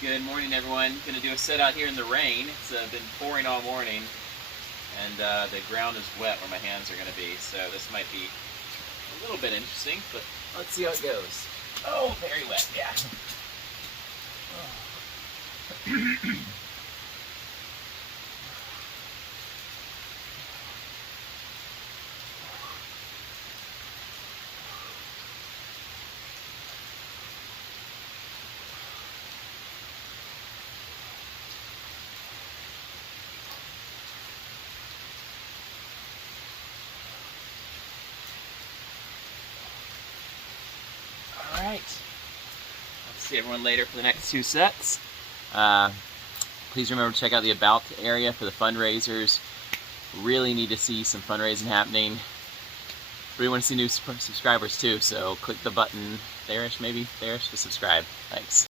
Good morning, everyone. Going to do a set out here in the rain. It's been pouring all morning, and the ground is wet where my hands are going to be, so this might be a little bit interesting, but let's see how it goes. Oh, very wet, yeah. All right. Let's see everyone later for the next two sets. Please remember to check out the About area for the fundraisers. Really need to see some fundraising happening. We want to see new subscribers too, so click the button there-ish, maybe there-ish, to subscribe. Thanks.